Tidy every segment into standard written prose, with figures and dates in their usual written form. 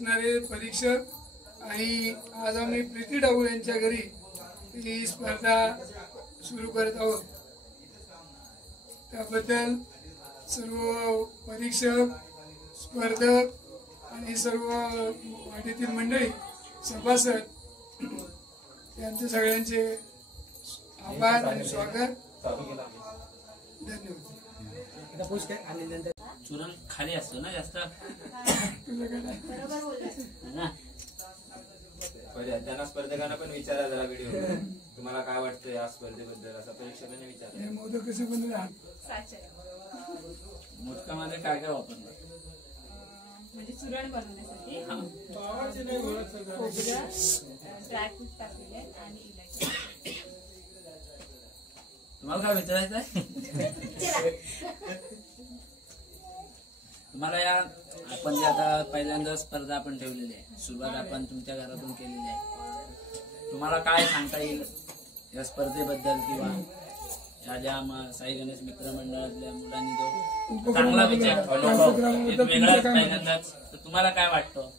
असणारे परीक्षक आणि आज आम्ही प्रीती डाऊल यांच्या घरी ही स्पर्धा सुरू करत आहोत। त्याबद्दल सर्व परीक्षक, स्पर्धक आणि सर्व वाडीतील मंडळी, सभासद यांचे सगळ्यांचे आभार आणि स्वागत। धन्यवाद। चुरण खाली असतो ना जास्त त्यांना स्पर्धकांना पण विचारा जरा व्हिडिओ तुम्हाला काय वाटतं या स्पर्धेबद्दल असं परीक्षकांनी विचारलं। मोदक कसे बनवले? मोदकामध्ये काय काय वापरलं? म्हणजे चुरण बनवण्यासाठी खोबरं, ड्रायफ्रूट टाकलेले आणि इलायची। तुम्हाला काय विचारायचं आहे? तुम्हाला या आपण जे आता पहिल्यांदा स्पर्धा आपण ठेवलेली आहे, सुरुवात आपण तुमच्या घरातून केलेली आहे, तुम्हाला काय सांगता येईल या स्पर्धेबद्दल किंवा या ज्या साई गणेश मित्र मंडळातल्या मुलांनी जो चांगला विचार एक वेगळाच पहिल्यांदाच, तर तुम्हाला काय वाटतं?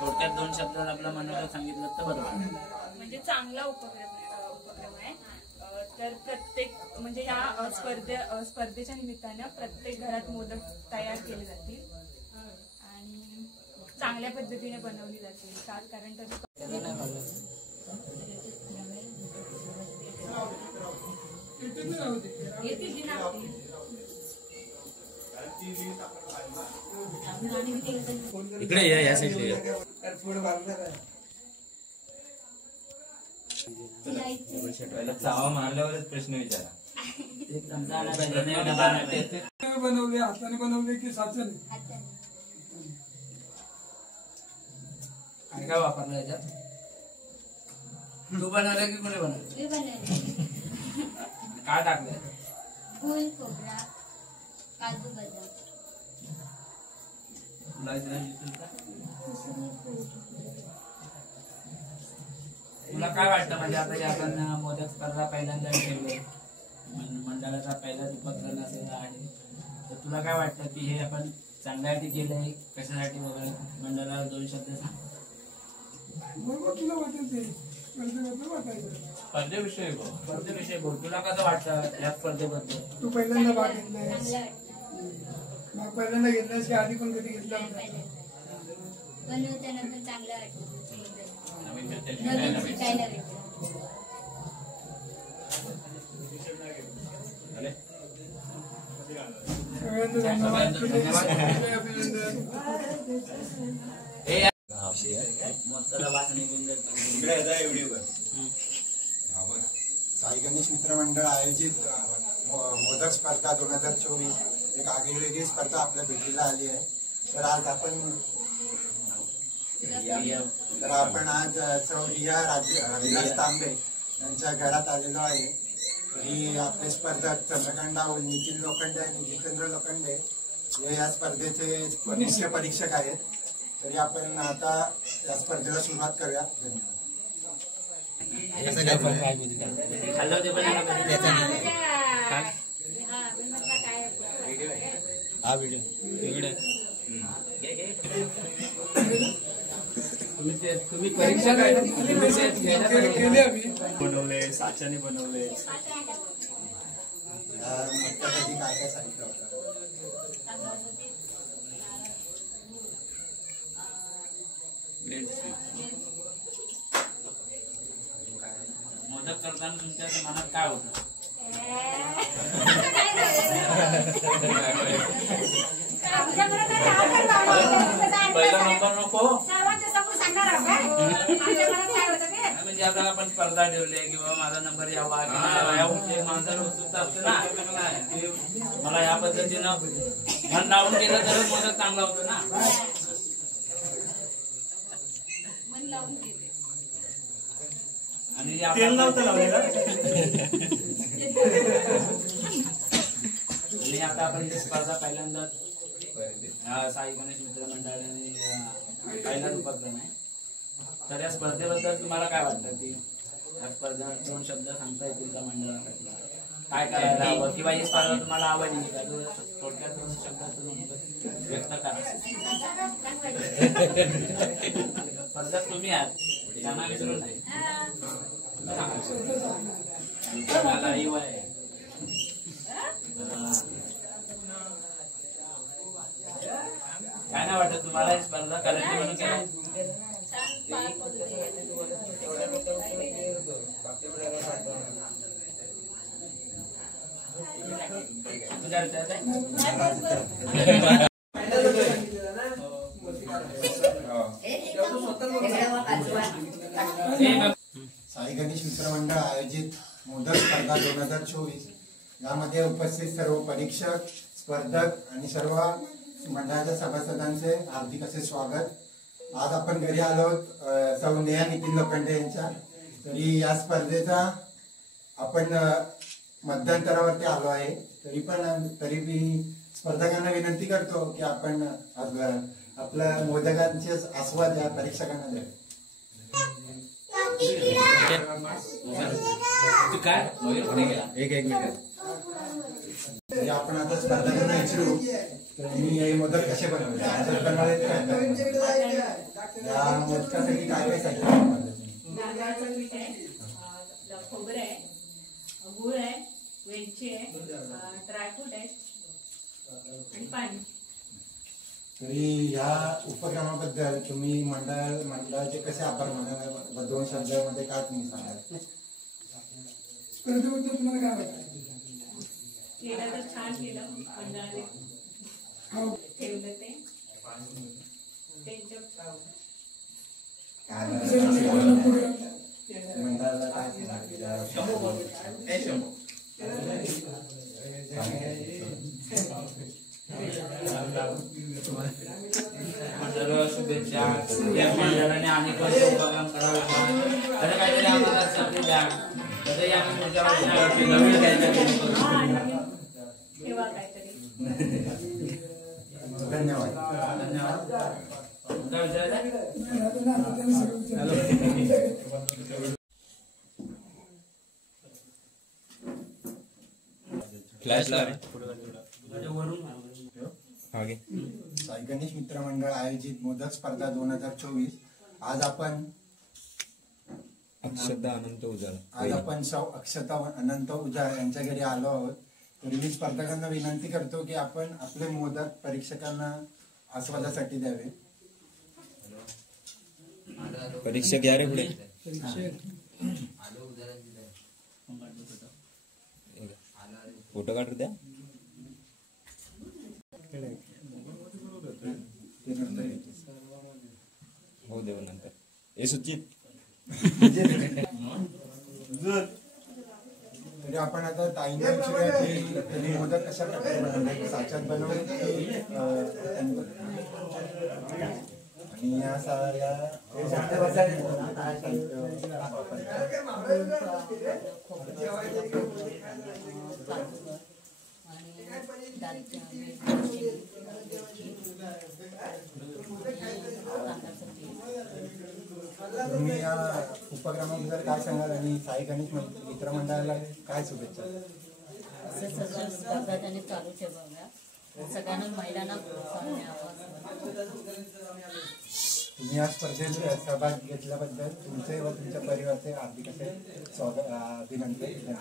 थोडक्यात 2 शब्दात आपलं मनोगत सांगितलं तर बरोबर। म्हणजे चांगला उपक्रम आहे। तर प्रत्येक म्हणजे या स्पर्धेच्या निमित्तानं प्रत्येक घरात मोदक तयार केले जातील आणि चांगल्या पद्धतीने बनवली जातील। कारण इकडे या साईडला चावा मारल्यावरच प्रश्न विचारा। बनवले हाताने बनवले की साचन? काय काय वापरलं याच्यात? तू बनवलं की कोणी बनवलं? काय टाकलं? गूळ, खोबरा, काजू, बदाम। तुला काय वाटतं? म्हणजे आता आपण मोदक स्पर्धा पहिल्यांदा ठेवले, मंडळाचा पहिलाच उपक्रम असेल आणि तर तुला काय वाटतं की हे आपण चांगल्यासाठी केलंय, कशासाठी वगैरे? मंडळाला 2 शब्द सांग। तुला वाटेल ते स्पर्धेविषयी बोल। तुला कसं वाटतं या स्पर्धेबद्दल? तू पहिल्यांदा भाग घेतलायस? भाग पहिल्यांदा घेतलायस की आधी पण कधी घेतला होता? बनवताना पण चांगलं वाटतं, शिकायला साई गणेश मित्र मंडळ आयोजित मोदक स्पर्धा 2024 एक आगळीवेगळी स्पर्धा आपल्या भेटीला आली आहे। तर आज चौरिया विलास तांबे यांच्या घरात आलेलो आहे। ही आपले स्पर्धक चंद्रकांत डाऊल, नितीन लोखंडे आणि जितेंद्र लोखंडे हे या स्पर्धेचे मुख्य परीक्षक आहेत। तरी आपण आता या स्पर्धेला सुरुवात करूया। तुम्ही परीक्षा केली? आम्ही बनवले, साच्याने बनवले। त्यासाठी काय काय सांगितलं होतं? मोदक करताना तुमच्या मनात काय होतं? पहिला नंबर नको म्हणजे आपल्याला आपण स्पर्धा ठेवली किंवा माझा नंबर यावा किंवा माणसाला उत्सुकता असते ना, मला या पद्धतीनं मन लावून गेलं तर मोदक चांगला होतो ना। आणि तेल नव्हतं लावलेलं। आणि आता आपण ही स्पर्धा पहिल्यांदाच साई गणेश मित्र मंडळाने पहिलाच उपक्रम आहे। तर या स्पर्धेबद्दल तुम्हाला काय वाटतं की या स्पर्धेत 2 शब्द सांगता येतील का मंडळासाठी? काय करायला हवं किंवा ही स्पर्धा तुम्हाला आवडली का थोडक्यात 2 शब्दातून व्यक्त करा. स्पर्धा तुम्ही आहात त्यांना विसरू नाही. मला ही वय आहे. काय नाही वाटत तुम्हाला ही स्पर्धा करायची म्हणून काय? तुझ्या विचारात आहे? साई गणेश मित्रमंडळ आयोजित मोदक स्पर्धा 2024 यामध्ये उपस्थित सर्व परीक्षक, स्पर्धक आणि सर्व मंडळाच्या सभासदांचे हार्दिक असे स्वागत. आज आपण घरी आलो सौ नेहा नितीन लोखंडे यांच्या. तरी या स्पर्धेचा आपण मध्यंतरावरती आलो आहे. तरी मी स्पर्धकांना विनंती करतो की आपण आपल्या मोदकांचे आस्वाद या परीक्षकांना द्यावे. एक मिनिट. तरी आपण आता स्पर्धकांना विचारू मी हे मोदक कसे बनवले, या मोदकासाठी काय काय साहित्य नारळाचं पीठ आहे, खोबरं आहे, गूळ आहे, वेलची आहे, ड्रायफ्रूट आहे आणि पाणी. तरी या उपक्रमाबद्दल तुम्ही मंडळाचे कसे आभार मानाल, 2 शब्दामध्ये काय तुम्ही सांगाल? स्पर्धेबद्दल तुम्हाला काय वाटतं? केलं तर छान केलं मंडळाने ठेवलं ते मंडळाला काय सांगाल? सर्व शुभेच्छा. या मंडळाने अनेक वर्ष उपक्रम करावे आणि काहीतरी आम्हाला संधी द्या. तसंही आम्ही पुढच्या वर्षी नवीन काहीतरी ठेवा काहीतरी. धन्यवाद. धन्यवाद. काय विचारायचं? साई गणेश मित्रमंडळ आयोजित मोदक स्पर्धा 2024 आज आपण सौ अक्षता अनंत उजाळ यांच्या घरी आलो आहोत. तरी मी स्पर्धकांना विनंती करतो की आपण आपले मोदक परीक्षकांना आस्वादासाठी द्यावे. परीक्षक या रे पुढे. फोटो काढू द्या. हो देव नंतर हे सुचित. तरी आपण आता ताईंना विचारूया की त्यांनी मोदक कशा प्रकारे बनवले, साच्यात बनवले आणि या साऱ्या तुम्ही या उपक्रमाबद्दल काय सांगाल आणि साई गणेश मित्रमंडळाला काय शुभेच्छा? असं सगळं स्पर्धा त्यांनी चालू ठेवाव्या, सगळ्यांना महिलांना प्रोत्साहन द्यावं. तुम्ही या स्पर्धेत सहभाग घेतल्याबद्दल तुमचे व तुमच्या परिवाराचे हार्दिक असे स्वागत अभिनंदन.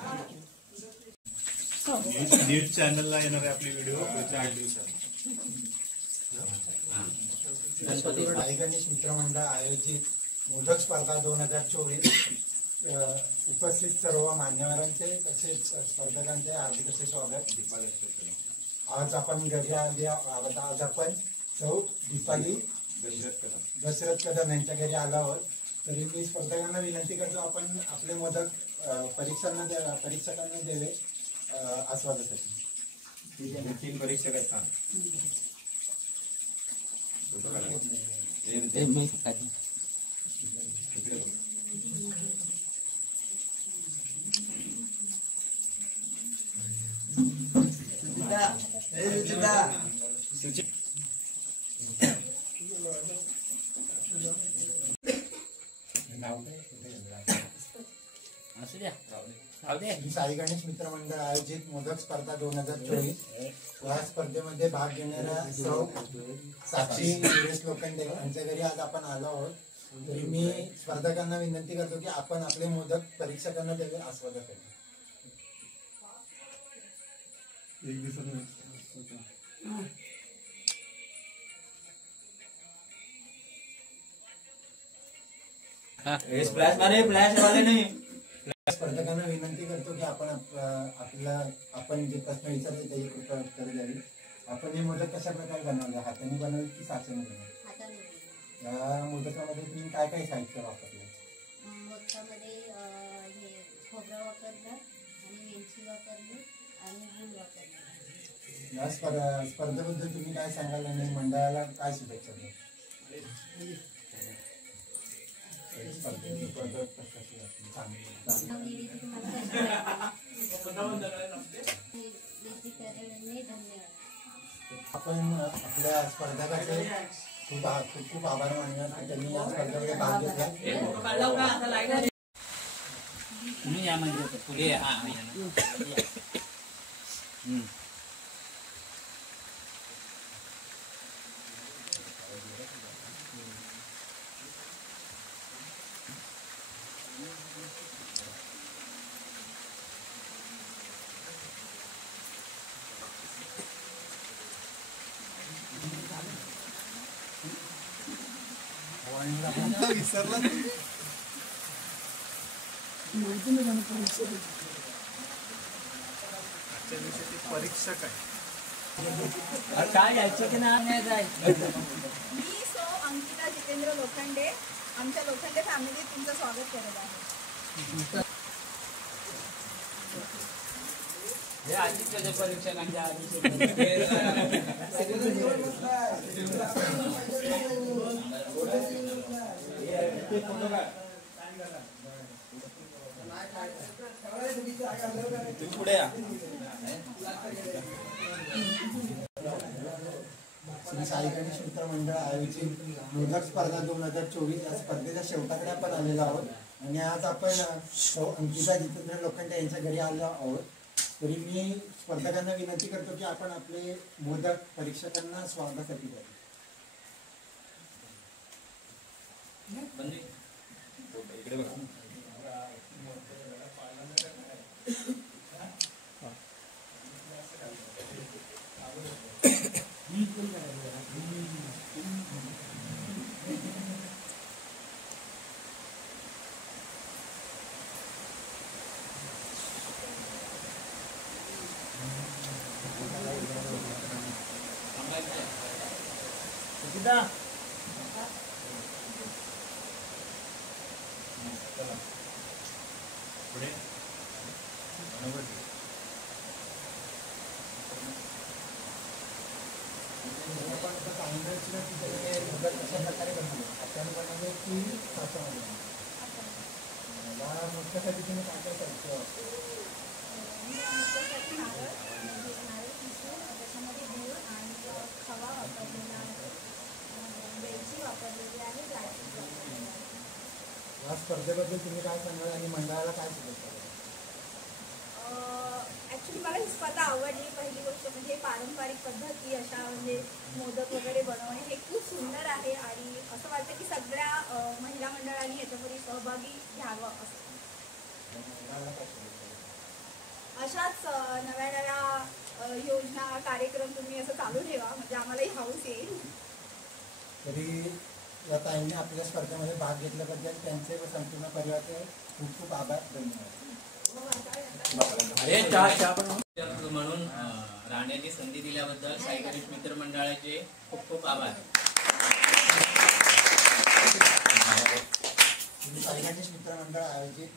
न्यूज चॅनलला येणार आहे आपली व्हिडिओ पुढच्या 8 दिवसात. साई गणेश मित्रमंडळ आयोजित मोदक स्पर्धा 2024 उपस्थित सर्व मान्यवरांचे तसेच स्पर्धकांचे हार्दिक असे स्वागत. आज आपण घरी आले. आज आपण सौ दीपाली दशरथ कदम यांच्या घरी आलो आहोत. तरी मी स्पर्धकांना विनंती करतो आपण आपले मोदक परीक्षकांना द्यावे आस्वादासाठी. 3 परीक्षक आहेत. असू द्या राहू दे. श्री साई गणेश मित्र मंडळ आयोजित मोदक स्पर्धा 2024 या स्पर्धेमध्ये भाग घेणाऱ्या सौ साक्षी सुरेश लोखंडे यांच्या घरी आज आपण आलो आहोत. तरी मी स्पर्धकांना विनंती करतो की आपण आपले मोदक परीक्षकांना द्यावे आस्वादासाठी. फ्लॅश मारे, फ्लॅश वाले नाही. स्पर्धकांना विनंती करतो की आपण जे प्रश्न विचारले त्याची कृपया उत्तर द्यावी. आपण हे मोदक कशा प्रकारे बनवले, हाताने बनवले की साचेने बनवले? हाताने या मोदकामध्ये तुम्ही काय काय साहित्य वापरले? मोदकामध्ये हे खोबरं वापरलं आणि वेलची वापरली आणि गूळ वापरलं. या स्पर्धेबद्दल तुम्ही काय सांगाल आणि मंडळाला काय शुभेच्छा द्याल? स्पर्धेची पद्धत कशी असते? चांगली. धन्यवाद. आपण आपल्या स्पर्धकाचे खूप खूप आभार मानूयात की त्यांनी या स्पर्धेमध्ये भाग घेतला. तुम्ही या म्हणजे पुढे या. परीक्षक आहे. काय घ्यायचं की नाही जायचं? मी सो अंकिता जितेंद्र लोखंडे आमच्या लोखंडे फॅमिलीत तुमचं स्वागत करत आहे. हे आधीच त्याच्या परीक्षकांच्या पुढे या. श्री साई गणेश मित्र मंडळ आयोजित मोदक स्पर्धा 2024 या स्पर्धेच्या शेवटाकडे आपण आलेलो आहोत आणि आज आपण अंकिता जितेंद्र लोखंडे यांच्या घरी आलो आहोत. तरी मी स्पर्धकांना विनंती करतो की आपण आपले मोदक परीक्षकांना स्वागतासाठी द्यावे. इकडे बघ. मोदकासाठी तुम्ही काय काय साहित्य वापरले? त्याच्यामध्ये गूळ आणि खवा वापरलेला आहे, वेलची वापरलेली आहे, ड्रायफ्रूट वापरलेले आहे. या स्पर्धेबद्दल तुम्ही काय सांगाल आणि मंडळाला काय शुभेच्छा द्याल? ॲक्च्युली मला ही स्पर्धा आवडली. पहिली गोष्ट म्हणजे पारंपरिक पद्धती अशा म्हणजे मोदक वगैरे बनवणे हे खूप सुंदर आहे आणि असं वाटतं की सगळ्या महिला मंडळांनी याच्यामध्ये सहभागी घ्यावं असं. अशाच नव्या नव्या योजना कार्यक्रम तुम्ही असं चालू ठेवा म्हणजे आम्हालाही हाऊस येईल. तरी या ताईंनी आपल्या स्पर्धेमध्ये भाग घेतल्याबद्दल त्यांचे व संपूर्ण परिवाराचे खूप खूप आभार. धन्यवाद. म्हणून राहण्याची संधी दिल्याबद्दल साई गणेश मित्र मंडळाचे खूप खूप आभार. साई गणेश मित्र मंडळ आयोजित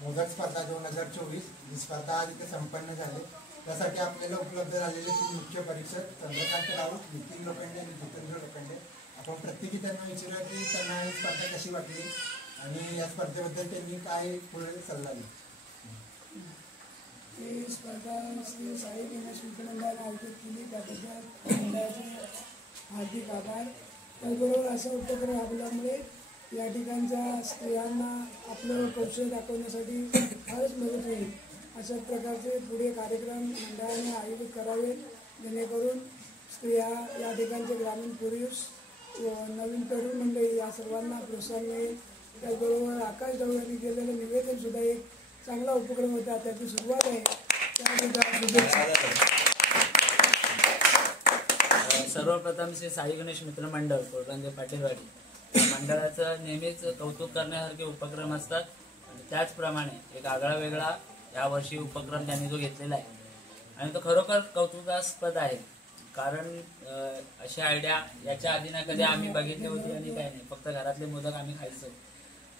मोदक स्पर्धा 2024 ही स्पर्धा आज इथे संपन्न झाली. त्यासाठी आपल्याला उपलब्ध झालेले तीन मुख्य परीक्षक चंद्रकांत राऊत, नितीन लोखंडे आणि जितेंद्र लोखंडे. आपण प्रत्येकी त्यांना विचारूया की त्यांना ही स्पर्धा कशी वाटली आणि या स्पर्धेबद्दल त्यांनी काय पुढे सल्ला दिला. ही स्पर्धा श्री साई गणेश मित्र मंडळाने आयोजित केली त्याबद्दल मंडळाचे हार्दिक आभार. त्याचबरोबर असा उपक्रम राबवल्यामुळे या ठिकाणच्या स्त्रियांना आपलं कौशल्य दाखवण्यासाठी फारच मदत होईल. अशाच प्रकारचे पुढे कार्यक्रम मंडळाने आयोजित करावे, जेणेकरून स्त्रिया या ठिकाणचे ग्रामीण पुरुष व नवीन तरुण मंडळी या सर्वांना प्रोत्साहन मिळेल. त्याचबरोबर आकाश ढवळे यांनी केलेलं निवेदन सुद्धा एक चांगला उपक्रम होता, त्याची सुरुवात आहे. त्याबद्दल शुभेच्छा. सर्वप्रथम श्री साई गणेश मित्र मंडळ कोरगांजे पाटीलवाडी मंडळाचं नेहमीच कौतुक करण्यासारखे उपक्रम असतात आणि त्याचप्रमाणे एक आगळा वेगळा यावर्षी उपक्रम त्यांनी जो घेतलेला आहे आणि तो खरोखर कौतुकास्पद आहे. कारण अशी आयडिया याच्या आधी ना कधी आम्ही बघितली होती आणि काही नाही, फक्त घरातले मोदक आम्ही खायचो.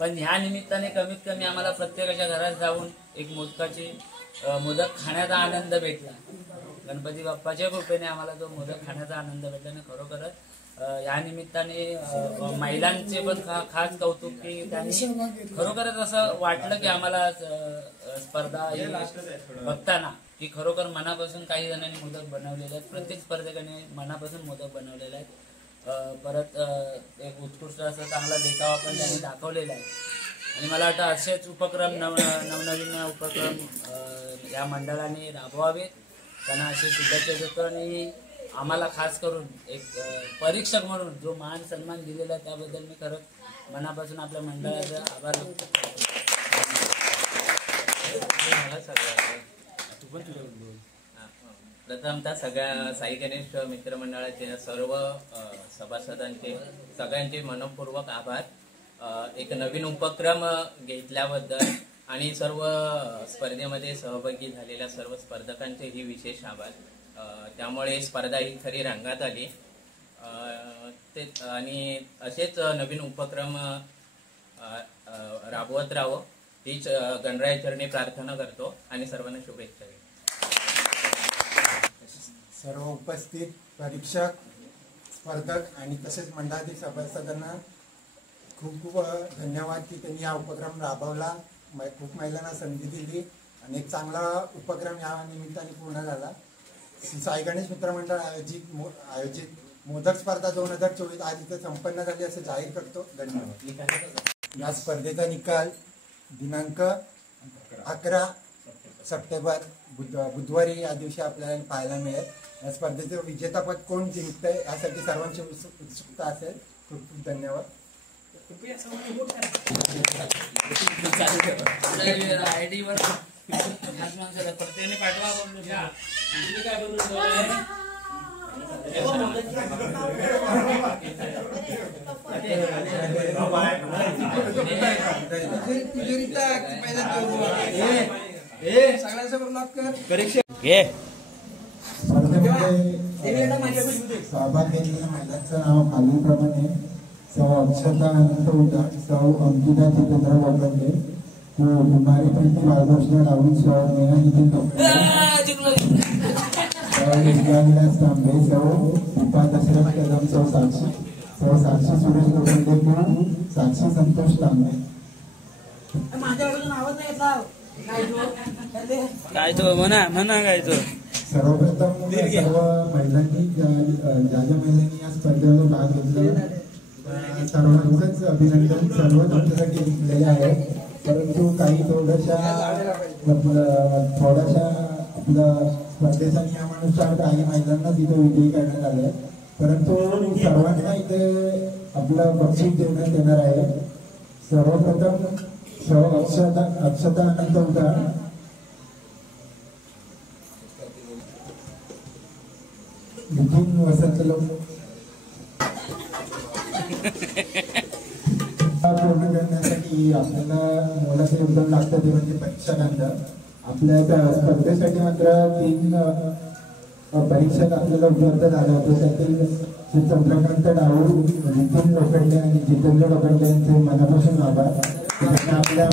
पण ह्या निमित्ताने कमीत कमी आम्हाला प्रत्येकाच्या घरात जाऊन एक मोदक खाण्याचा आनंद भेटला. गणपती बाप्पाच्या कृपेने आम्हाला तो मोदक खाण्याचा आनंद भेटला आणि खरोखरच या निमित्ताने महिलांचे पण खास कौतुक की त्यांनी खरोखरच असं वाटलं की आम्हाला स्पर्धा बघताना की खरोखर मनापासून काही जणांनी मोदक बनवलेले आहेत. प्रत्येक स्पर्धकाने मनापासून मोदक बनवलेले आहेत. परत एक उत्कृष्ट असं चांगला देखावा पण त्यांनी दाखवलेला आहे आणि मला वाटतं असेच उपक्रम नवनवीन उपक्रम या मंडळाने राबवावेत. त्यांना असे शुभेच्छा देतो आणि आम्हाला खास करून एक परीक्षक म्हणून जो मान सन्मान दिलेला आहे त्याबद्दल मी खरंच मनापासून आपल्या मंडळाचा आभार व्यक्त करतो. प्रथमतः सगळ्या साई गणेश मित्रमंडळाचे सर्व सभासदांचे सगळ्यांचे मनपूर्वक आभार. एक नवीन उपक्रम घेतल्याबद्दल आणि सर्व स्पर्धेमध्ये सहभागी झालेल्या सर्व स्पर्धकांचेही विशेष आभार. त्यामुळे स्पर्धा ही खरी रंगात आली. आणि असेच नवीन उपक्रम राबवत राहावं हीच गणरायाचरणी प्रार्थना करतो आणि सर्वांना शुभेच्छा. सर्व उपस्थित परीक्षक, स्पर्धक आणि तसेच मंडळातील सभासदांना खूप खूप धन्यवाद की त्यांनी हा उपक्रम राबवला. खूप महिलांना संधी दिली आणि एक चांगला उपक्रम या निमित्ताने पूर्ण झाला. साई गणेश मित्रमंडळ आयोजित मोदक स्पर्धा 2024 आज इथे संपन्न झाली असं जाहीर करतो. धन्यवाद. या स्पर्धेचा निकाल दिनांक 11 सप्टेंबर बुधवारी या दिवशी आपल्याला पाहायला मिळेल. या स्पर्धेचं विजेतापद कोण जिंकतंय यासाठी सर्वांची उत्सुकता असेल. खूप खूप धन्यवाद. आयडी वर प्रत्येकाने पाठवा. सहभाग घेतलेल्या महिलांचं नाव खालीलप्रमाणे: सौ अक्षता अनंत उदार, सौ अंकिता जितेंद्र लोखंडे, कुमारी प्रीती बाळकृष्ण राहुल, सौ नेहा नितीन विद्याविलास तांबे, सौ दीपा दशरथ कदम, सौ साक्षी सुरेश लोखंडे, साक्षी संतोष तांबे. काय तो म्हणा काय तो. सर्वप्रथम सर्व महिलांनी ज्या महिलांनी या स्पर्धेमध्ये भाग घेतला सर्वांचंच अभिनंदन. सर्व तुमच्यासाठी जिंकलेले आहे, परंतु काही थोड्याशा आपल्या स्पर्धेच्या नियमानुसार काही महिलांना तिथे विजयी करण्यात आले, परंतु सर्वांना इथे आपलं बक्षीस देण्यात येणार आहे. सर्वप्रथम सौ अक्षता अनंत उदार, नितीन वसंत पूर्ण करण्यासाठी आपल्याला मोलाचं योगदान लागतं ते म्हणजे परीक्षकांचं. आपल्या त्या स्पर्धेसाठी मात्र 3 परीक्षक आपल्याला उपलब्ध झाले होते. त्यातील श्री चंद्रकांत डाऊ, नितीन लोखंडे आणि जितेंद्र लोखंडे यांचे मनापासून आभार. आपल्या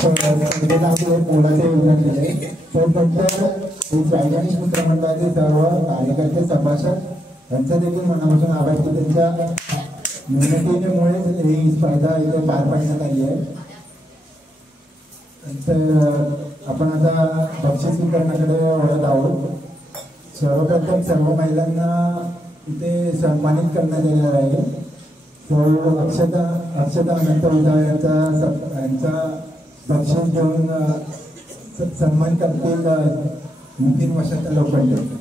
स्पर्धेला आपले मोलाचे योगदान दिले. त्यानंतर साई गणेश मित्रमंडळाचे सर्व कार्यकर्ते, सभासद यांचा देखील मनापासून आभार की त्यांच्या मेहनतीमुळेच ही स्पर्धा इथे पार पाडण्यात आली आहे. नंतर आपण आता बक्षीस वितरणाकडे वळत आहोत. सर्वप्रथम सर्व महिलांना इथे सन्मानित करण्यात येणार आहे. तो अक्षता अनंत उदा यांचा बक्षीस घेऊन सन्मान करतील नितीन वसंत लोखंडे.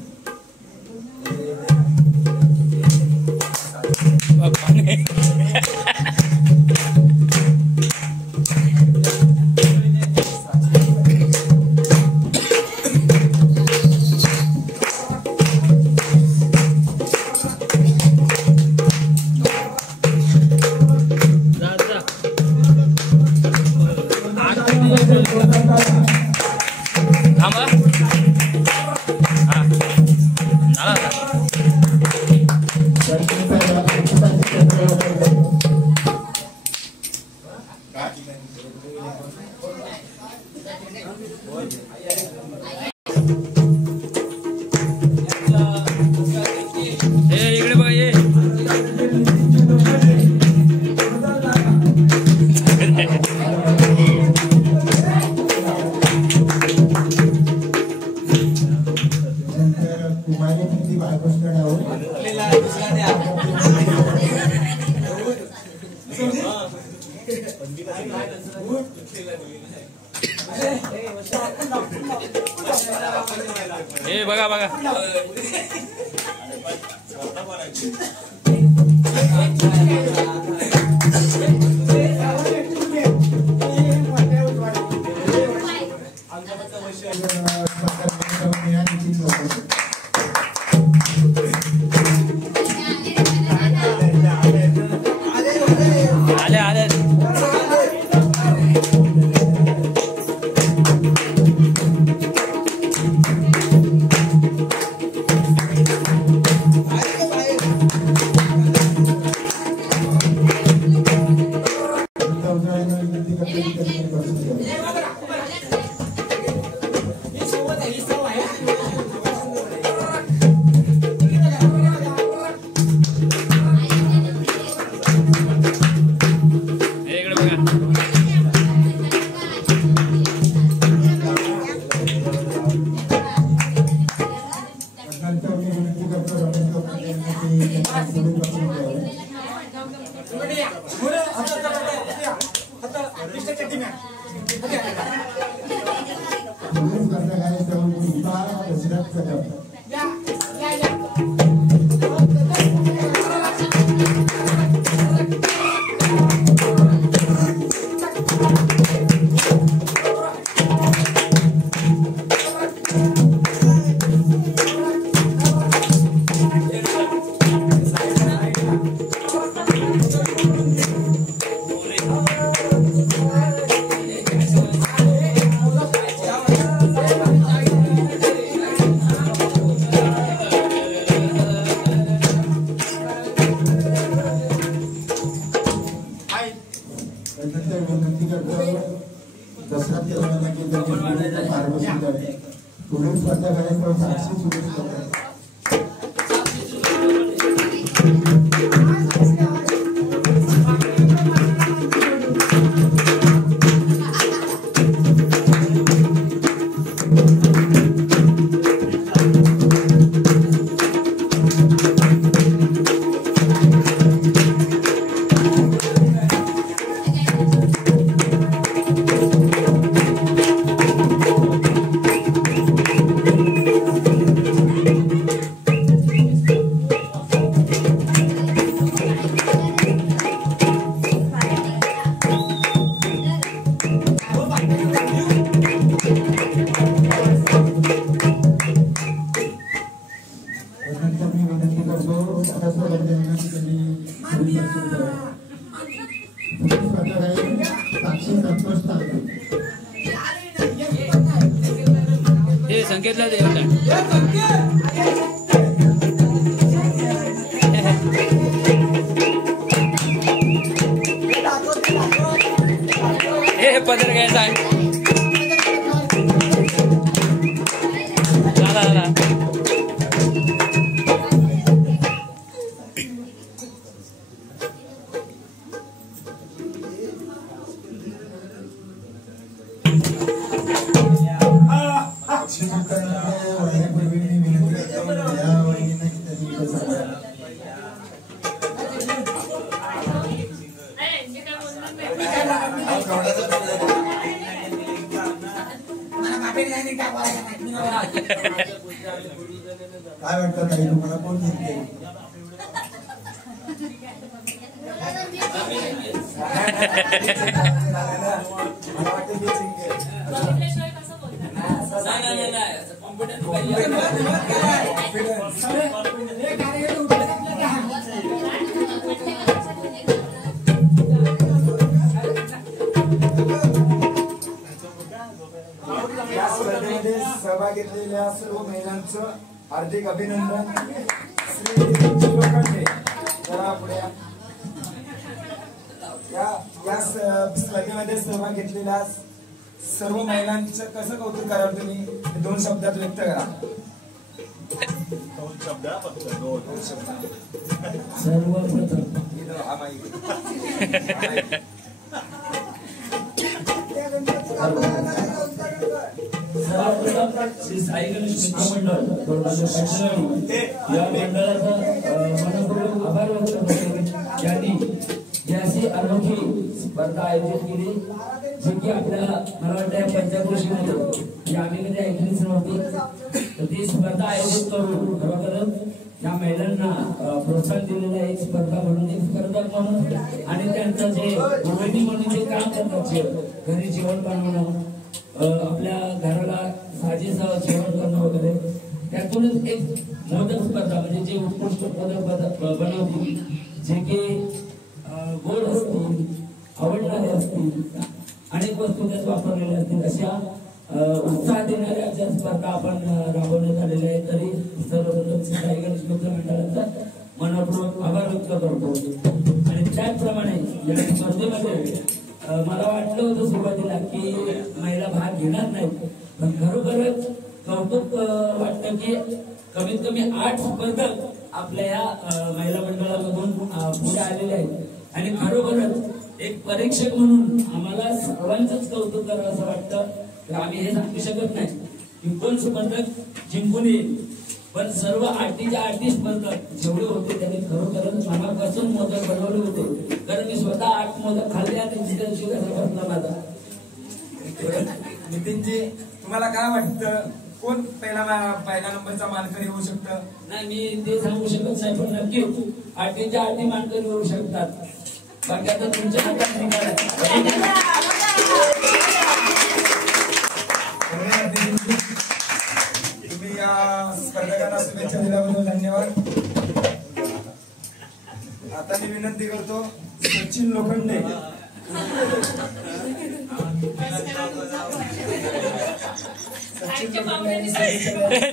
बघा बघा संकेतला दे पदर काय सांग काय वाटतं ताई तुम्हाला कोण जिंकते? मला वाटतं मी जिंकेल. या स्पर्धेमध्ये सहभाग घेतलेल्या सर्व महिलांचं हार्दिक अभिनंदन. श्री लोखंडे जरा पुढे या स्पर्धेमध्ये सहभाग घेतलेल्या सर्व महिलांचं कसं कौतुक कराल तुम्ही? 2 शब्दात व्यक्त करा. 2 शब्द फक्त 2 शब्द. सर्वप्रथम श्री साई गणेश मित्र मंडळ या मंडळाचा मनपूर्वक आभार व्यक्त करतो. यांनी ही अशी अनोखी स्पर्धा आयोजित केली जी की आपल्याला मला वाटतं पंचक्रोशीमध्ये आम्ही कधी ऐकलीच नव्हती. तर ती स्पर्धा आयोजित करून खरोखरच या महिलांना प्रोत्साहन दिलेलं एक स्पर्धा म्हणून, एक स्पर्धक म्हणून आणि त्यांचं जे गृहिणी म्हणून जे काम करतात, घरी जेवण बनवणं, आपल्या घराला साजेसं जेवण करणं वगैरे, त्यातूनच एक मोदक स्पर्धा म्हणजे जे उत्कृष्ट मोदक बनवतील, जे की गोड असतील, आवडणारे असतील, अनेक वस्तू त्यात वापरलेल्या असतील, अशा उत्साह देणाऱ्या ज्या स्पर्धा आपण राबवण्यात आलेल्या आहेत. तरी सर्वप्रथम साई गणेश मित्र मंडळाचा मनपूर्वक आभार व्यक्त करतो. आणि त्याचप्रमाणे या स्पर्धेमध्ये मला वाटलं होतं सुरुवातीला की महिला भाग घेणार नाहीत, पण खरोखरच कौतुक वाटतं की कमीत कमी 8 स्पर्धक आपल्या या महिला मंडळामधून पुढे आलेले आहेत. आणि खरोखरच एक परीक्षक म्हणून आम्हाला सर्वांचंच कौतुक करावं असं वाटतं. आम्ही हे सांगू शकत नाही की कोण स्पर्धक जिंकून येईल, पण सर्व 8च्या 8 स्पर्धक जेवढे होते त्यांनी खरोखरच मनापासून मोदक बनवले होते. कारण मी स्वतः 8 मोदक खाल्ले आणि जिल्ह्याची बसला माझा. नितीनजी, तुम्हाला काय वाटतं कोण पहिला नंबरचा मानकरी होऊ शकतं? नाही, मी ते सांगू शकत नाही, पण नक्कीच 8च्या 8 मानकरी होऊ शकतात. बाकी आता तुमच्या हातात तुम्ही या स्पर्धकांना शुभेच्छा दिल्याबद्दल धन्यवाद. आता मी विनंती करतो सचिन लोखंडे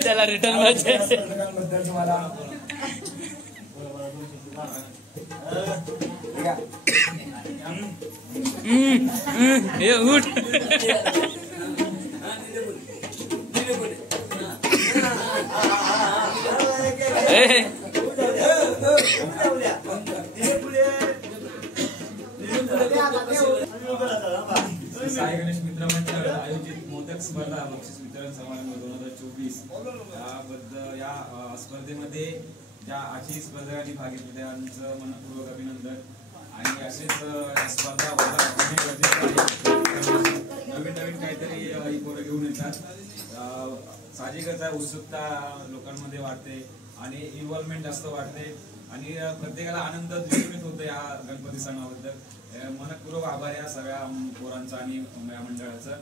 त्याला रिटर्न स्पर्धकांबद्दल तुम्हाला उठ साई गणेश मित्र मंडळ आयोजित मोदक स्पर्धा बक्षीस वितरण समारंभ 2024 याबद्दल या स्पर्धेमध्ये ज्या 8 स्पर्धकांनी भाग घेतले त्यांचं मनपूर्वक अभिनंदन. आणि असेच स्पर्धा नवीन नवीन काहीतरी ही पोरं घेऊन येतात. साहजिकच उत्सुकता लोकांमध्ये वाढते आणि इन्व्हॉल्वमेंट जास्त वाढते आणि प्रत्येकाला आनंद द्विगुणित होतो या गणपती सणाबद्दल. मनपूर्वक आभार या सगळ्या पोरांचा आणि या मंडळाचं.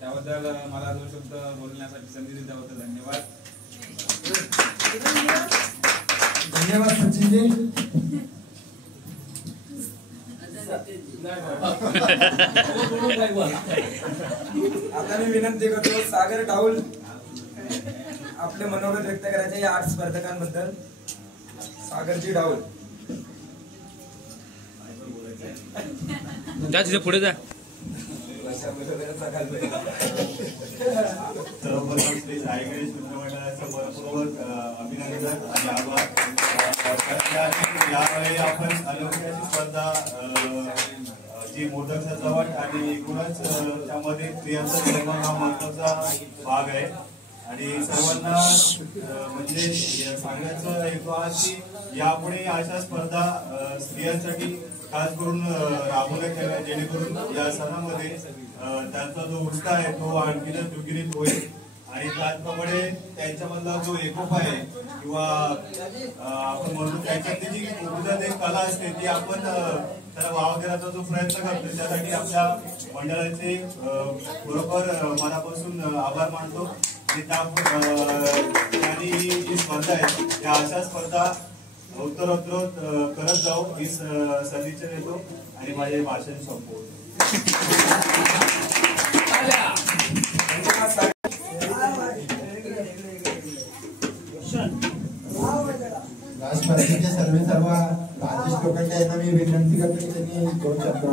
त्याबद्दल मला 2 शब्द बोलण्यासाठी संधी दिल्याबद्दल धन्यवाद. धन्यवाद सचिनजी. आता मी विनंती करतो सागर डाऊल आपले मनोगत व्यक्त करायचे या 8 स्पर्धकांबद्दल. सागरजी डाऊल. जा तिथे पुढे जा. सर्वप्रथम श्री साई गणेश मित्र मंडळाचं मनपूर्वक अभिनंदन आणि आभार. यावेळी आपण अनोखी अशी स्पर्धा जी मोदक सजावट आणि एकूणच त्यामध्ये स्त्रियांचा सहभाग हा महत्वाचा भाग आहे. आणि सर्वांना म्हणजे सांगण्याचा हेतू हा की यापुढे अशा स्पर्धा स्त्रियांसाठी खास करून राबवण्यात याव्या, जेणेकरून या सणामध्ये त्यांचा जो उत्साह आहे तो आणखीनच द्विगुणित होईल. आणि त्याचप्रमाणे त्यांच्यामधला जो एकोपा आहे किंवा आपण म्हणतो त्यांच्यातली जी ऊर्जा एक कला असते ती आपण त्याला वाव देण्याचा जो प्रयत्न करतो त्यासाठी आपल्या मंडळाचे बरोबर मनापासून आभार मानतो. आणि जी स्पर्धा आहे त्या अशा स्पर्धा उत्तरोत्तर करत जाऊ ही सदिच्छा देतो आणि माझे भाषण संपवतो. या स्पर्धेचे सर्व राजेश लोखंडे यांना मी विनंती करतो की त्यांनी 2 शब्द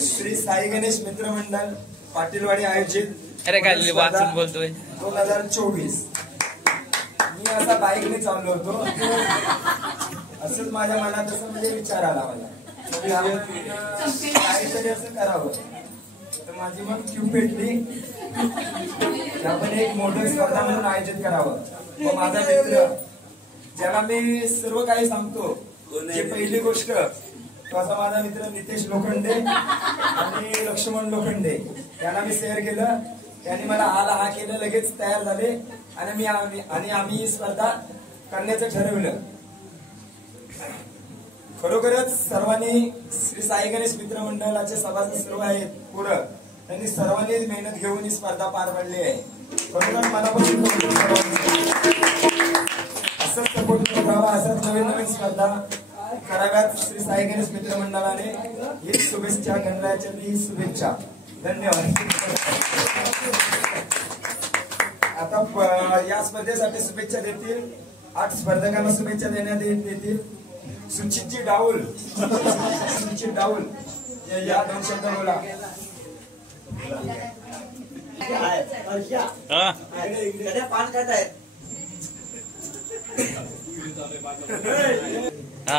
श्री साई गणेश मित्र मंडळ पाटीलवाडी आयोजित अरे काय वाचून बोलतोय 2024. मी असा बाईकने चाललो होतो असंच माझ्या मनात असं म्हणजे विचार आला मला काहीतरी असं करावं तर माझी मग क्यू पेटली आपण एक मोठं स्पर्धा म्हणून आयोजित करावं. व माझा मित्र ज्याला मी सर्व काही सांगतो जी पहिली गोष्ट तो असा माझा मित्र नितेश लोखंडे आणि लक्ष्मण लोखंडे यांना मी शेअर केलं. त्यांनी मला हा केलं लगेच तयार झाले आणि आम्ही ही स्पर्धा करण्याचं ठरवलं. खरोखरच सर्वांनी श्री साई गणेश मित्र मंडळाचे सभासद सर्व आहेत पुरं त्यांनी सर्वांनी मेहनत घेऊन ही स्पर्धा पार पाडली आहे. खरोखर मनापासून असंच सपोर्ट करावा असंच नवीन स्पर्धा कराव्यात श्री साई गणेश मित्र मंडळाने ही शुभेच्छा गणरायाच्या ही शुभेच्छा. धन्यवाद. आता या स्पर्धेसाठी शुभेच्छा देतील 8 स्पर्धकांना शुभेच्छा देण्यात येतील. सुचितजी डाऊल या 2 शब्द बोला. पान खात आहेत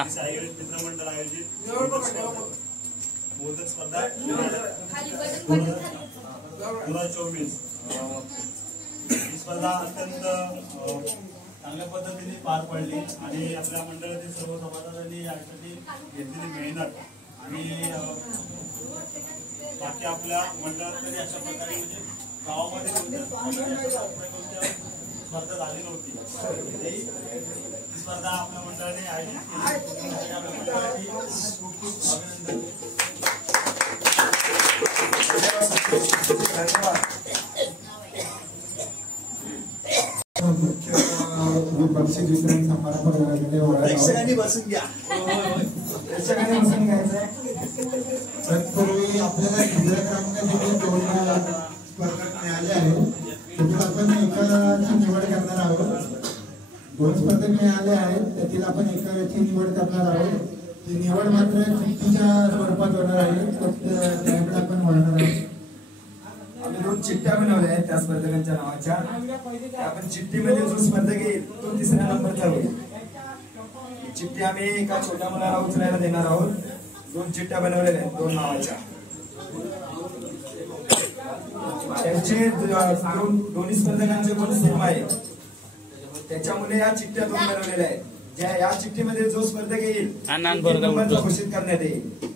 साई गणेश मित्र मंडळ आयोजित मोदक स्पर्धा 2024 ही स्पर्धा अत्यंत चांगल्या पद्धतीने पार पडली आणि आपल्या मंडळातील सर्व सभासदांनी यासाठी घेतलेली मेहनत आणि बाकी आपल्या मंडळात तरी अशा प्रकारे म्हणजे गावामध्ये स्पर्धा झाली नव्हती. ही स्पर्धा आपल्या मंडळाने आयोजित केली. आपल्या मंडळाची खूप खूप अभिनंदन. बक्षीस वितरण समारंभ प्रेक्षकांनी बसून घ्या. प्रेक्षकांनी बसून घ्यायचंय. तत्पूर्वी आपल्याला दुसऱ्या क्रमांकाचे 2 स्पर्धक मिळाले आहेत त्यातील आपण एकाची निवड करणार आहोत. 2 स्पर्धक मिळाले आहेत त्यातील आपण एकाची निवड करणार आहोत. ती निवड मात्र चिठ्ठीच्या स्वरूपात होणार आहे त्याकडे आपण वळणार आहोत. आम्ही 2 चिठ्ठ्या बनवल्या आहेत त्या स्पर्धकांच्या नावाच्या. आपण चिठ्ठीमध्ये जो स्पर्धक येईल तो 3ऱ्या नंबरचा होईल. चिठ्ठी आम्ही एका छोट्या मुलाला उचलायला देणार आहोत. 2 चिठ्ठ्या बनवलेल्या आहेत 2 नावाच्या. त्यांचे दोन्ही स्पर्धकांचे गुण सेम आहे त्याच्यामुळे या चिठ्ठ्या 2 बनवलेल्या आहेत. ज्या या चिठ्ठीमध्ये जो स्पर्धक येईल 3 नंबरचा घोषित करण्यात येईल.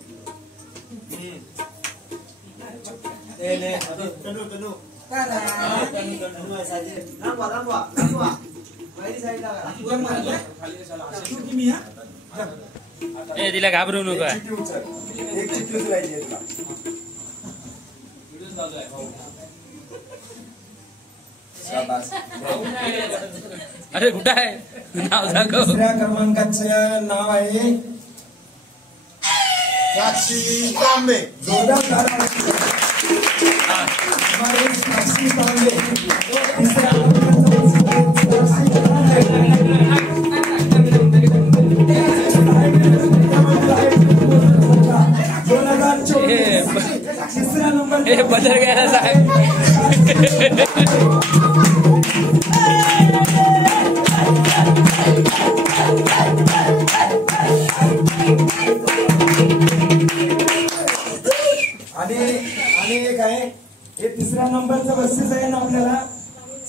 तिला घाबरू नका. एक चिठ्ठी उचलायची. अरे कुठं आहे नाव दाखव. 3ऱ्या क्रमांकाचं नाव आहे साक्षी तांबे. साक्षी तांबे. 3रा नंबर हे बदल घ्यायला साहेब. आणि एक आहे हे 3ऱ्या नंबरचं बक्षीस आहे ना आपल्याला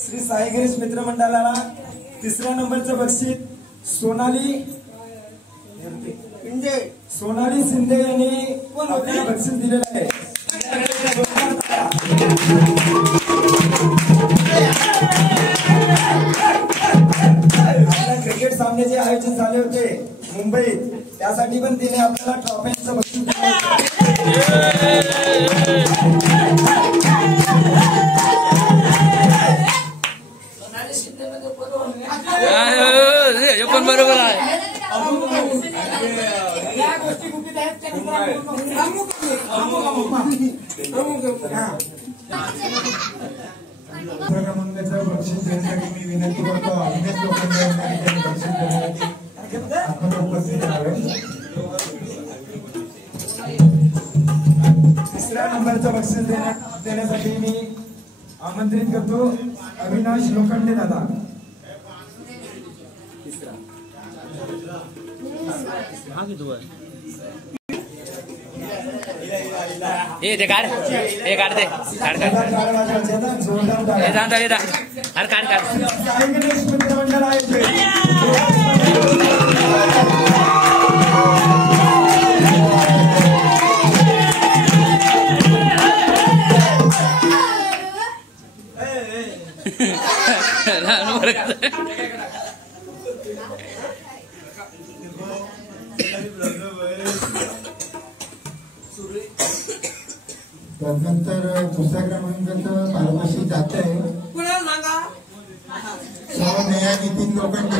श्री साई गणेश मित्र मंडळाला 3ऱ्या नंबरचं बक्षीस सोनाली सोनाली शिंदे यांनी आपल्याला बक्षीस दिलेलं आहे. क्रिकेट सामने जे आयोजित झाले होते मुंबईत, त्यासाठी पण तिने आपल्याला ट्रॉफीचं बक्षीस दिलं पण बरोबर आहे. क्रमांकाचं बक्षीस देण्यासाठी मी विनंती करतो अभिनेत लोकांना बक्षीस देण्यासाठी आपण उपस्थित राहावे. तिसऱ्या नंबरचं बक्षीस देण्यासाठी मी आमंत्रित करतो अविनाश लोखंडे दादा. ते काढ ते काढते काढ काढ काढ. मित्रमंडळ आहे. त्यानंतर दुसऱ्या क्रमांकाचं पारितोषिक जात आहे नेहा नितीन लोखंडे.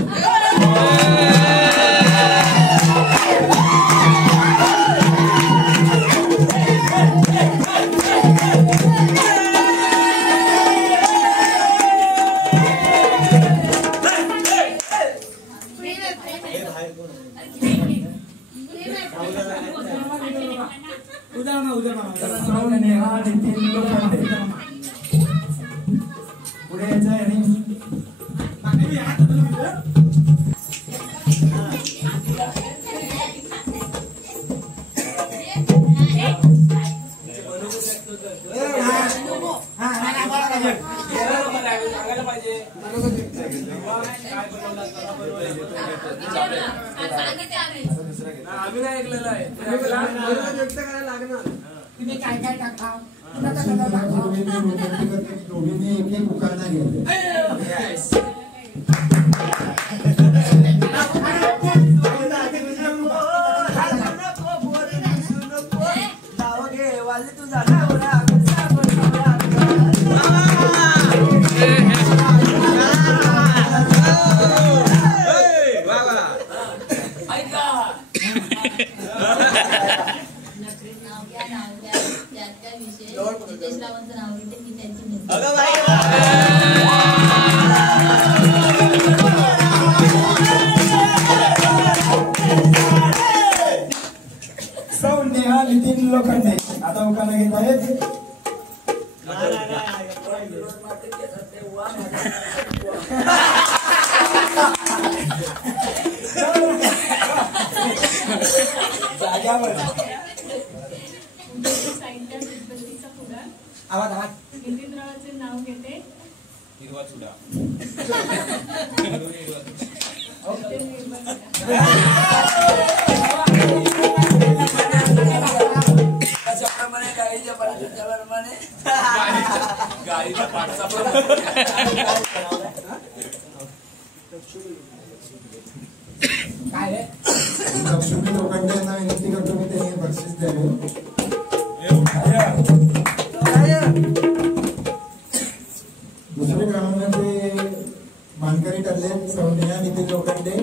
नेहा नितीन लोखंडे पुढे यायचं आहे. आम्ही नाही ऐकलेलं आहे. तुम्ही काय काय टाका दोघींनी एक एक उखाणा घ्यायचा. सौ नेहा नितीन लोखंडे आता उखाणा घेत आहेत. नितीनरावांचे नाव घेते. हिरवा चुडा. लक्ष्मी लोखंडे यांना विनंती करतो मी त्यांनी बक्षीस द्यावे. दुसरे क्रमांकाचे मानकरी ठरले नेहा नितीन लोखंडे.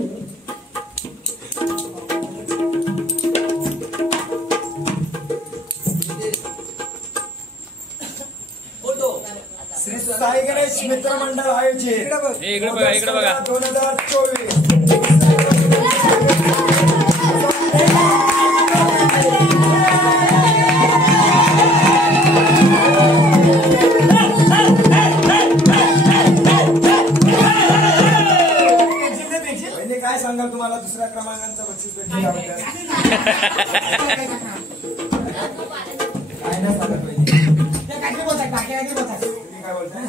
श्री साई गणेश मित्रमंडळ आयोजित इकडे बघा 2024. काय सांगाल तुम्हाला दुसऱ्या क्रमांकाचं बक्षीस भेटलं याबद्दल? काय नाही सांगत पाहिजे. तुम्ही काय बोलताय?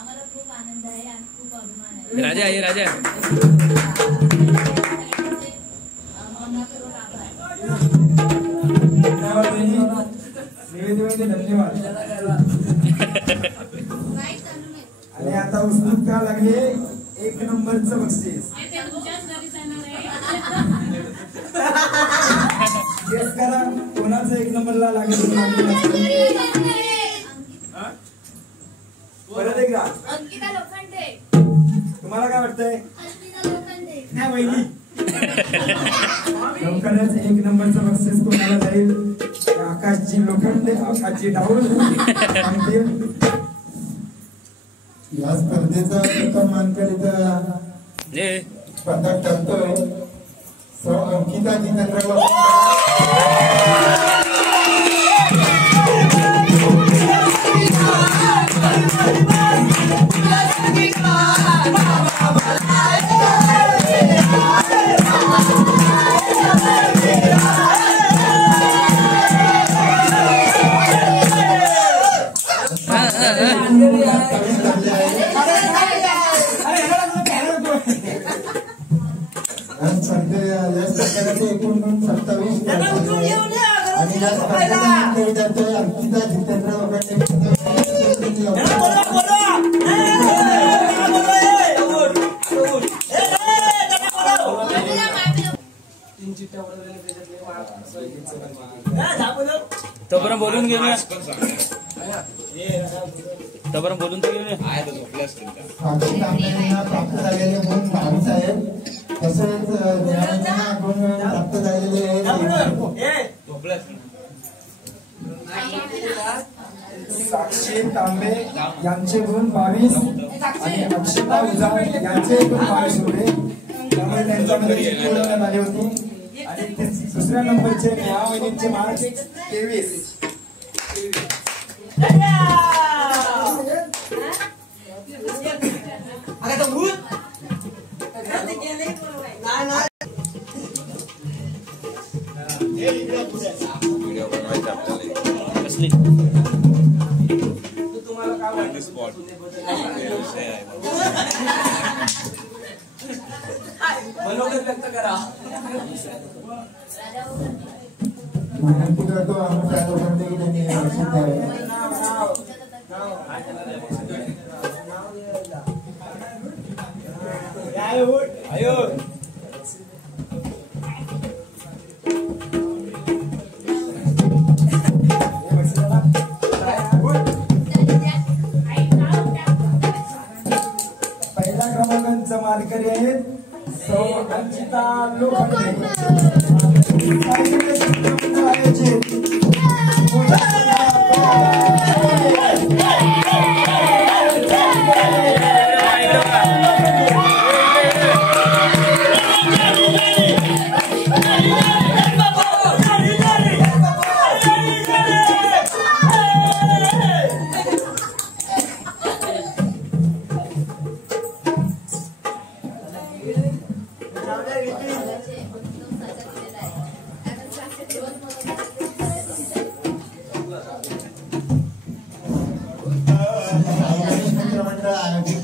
आम्हाला खूप आनंद आहे राजा आहे राजा. धन्यवाद. आणि आता उत्सुकता लागली 1 नंबरचं बक्षीस. गेस करा कोणाचं 1 नंबरला लागेल. परत एकदा अंकिता लोखंडे. तुम्हाला काय वाटतंय? नाही वहिनी. लवकरच 1 नंबरचं बक्षीस कोणाला जाईल? आकाशजी लोखंडे, आकाशजी डाऊल सांगतील. या स्पर्धेचा प्रथम मानकरीचा पदक ठरतोय सौ अंकिता जितेंद्र एकूण 27 आणि या स्पर्धेच्या अंकिता जितेंद्र तोपर्यंत बोलून घेऊन तोपर्यंत बोलून तर घेऊन प्राप्त झालेले गुण 22 आहेत. तसेच गुण प्राप्त झालेले साक्षी तांबे यांचे गुण 22 आणि अक्षता उजाळ यांचे गुण 22 होते. त्यामुळे त्यांच्यामध्ये चिठ्ठी उडवण्यात आली होती. आणि दुसऱ्या नंबरचे नेहा वहिनींचे मार्क 23. कसली तुम्हाला काय वाटतं? मनोगत व्यक्त करा. माहिती करतो आम्ही त्या लोकांनी त्यांनी घोषित करावे. पहिल्या क्रमांकाचा मानकरी आहेत सौ अंकिता लोखंडे.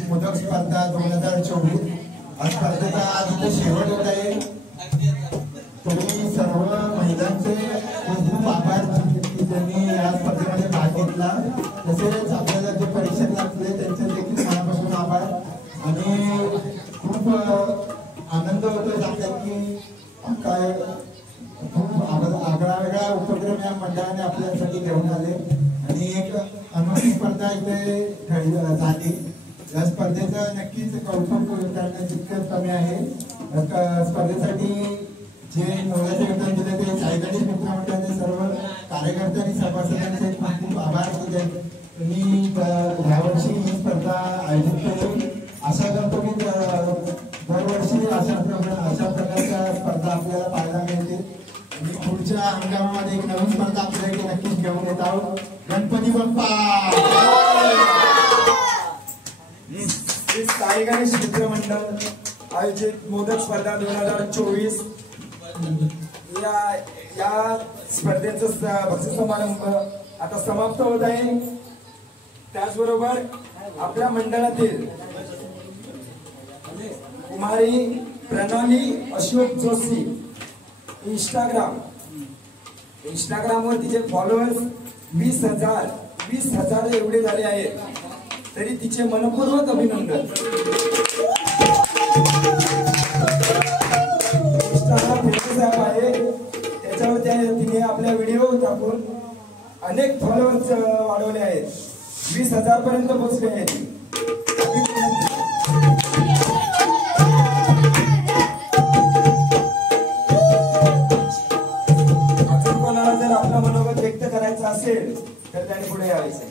मोदक स्पर्धा 2024 स्पर्धेचा आज इथे शेवट होत आहे. तरी सर्व महिलांचे खूप आभार की त्यांनी या स्पर्धेमध्ये भाग घेतला. तसेच आपल्याला जे परीक्षक लागले त्यांचे देखील मनापासून आभार. आणि खूप आनंद होतो सांगतात की काय खूप आगळा वेगळा उपक्रम या मंडळाने आपल्यासाठी घेऊन आले. आणि एक अनोखी स्पर्धा इथे झाली. या स्पर्धेचं नक्कीच कौतुक करण्यात जितकं कमी आहे. स्पर्धेसाठी जे मोलाचे योगदान दिले ते साईगणेश मित्रमंडळाचे सर्व कार्यकर्ते आणि सभासदांचे खूप खूप आभार. तुम्ही ह्यावर्षी ही स्पर्धा आयोजित केली. आशा करतो की दरवर्षी अशा प्रकारच्या स्पर्धा आपल्याला पाहायला मिळतील. आणि पुढच्या हंगामामध्ये एक नवीन स्पर्धा आपल्याकडे नक्कीच घेऊन येत आहोत. गणपती बाप्पा. साई गणेश मित्रमंडळ आयोजित मोदक स्पर्धा 2024 या स्पर्धेचं बक्षीस समारंभ आता समाप्त होत आहे. त्याचबरोबर आपल्या मंडळातील कुमारी प्रणाली अशोक जोशी, इंस्टाग्रामवर तिचे फॉलोअर्स 20,000 एवढे झाले आहेत. तरी तिचे मनपूर्वक अभिनंदन. इंस्टाग्राम फेमस ॲप आहे, त्याच्यावर तिने आपल्या व्हिडिओ टाकून अनेक फॉलोअर्स वाढवले आहेत. 20,000 पर्यंत पोहोचले आहेत. अजून कोणाला जर आपलं मनोगत व्यक्त करायचं असेल तर त्याने पुढे यायचं.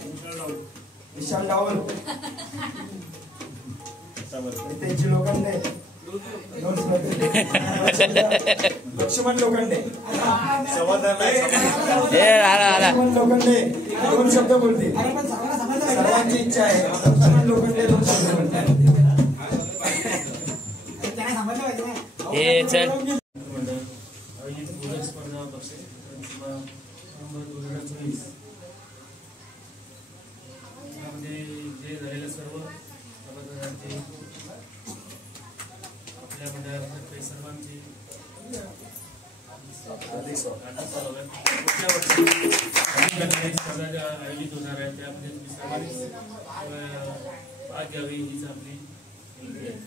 विशाल डावल, त्यांची लोखंडे, लक्ष्मण लोखंडे, लोखंडे 2 शब्द बोलतील. सर्वांची इच्छा आहे लक्ष्मण लोखंडे 2 शब्द बोलतील. जे झालेल्या सर्व सभासदांचे, आपल्या मंडळातर्फे सर्वांचे हार्दिक स्वागत. पुढच्या वर्षी स्पर्धा आयोजित होणार आहे, त्यामध्ये तुम्ही सर्वांनी भाग घ्यावे हीच आपली विनंती आहे.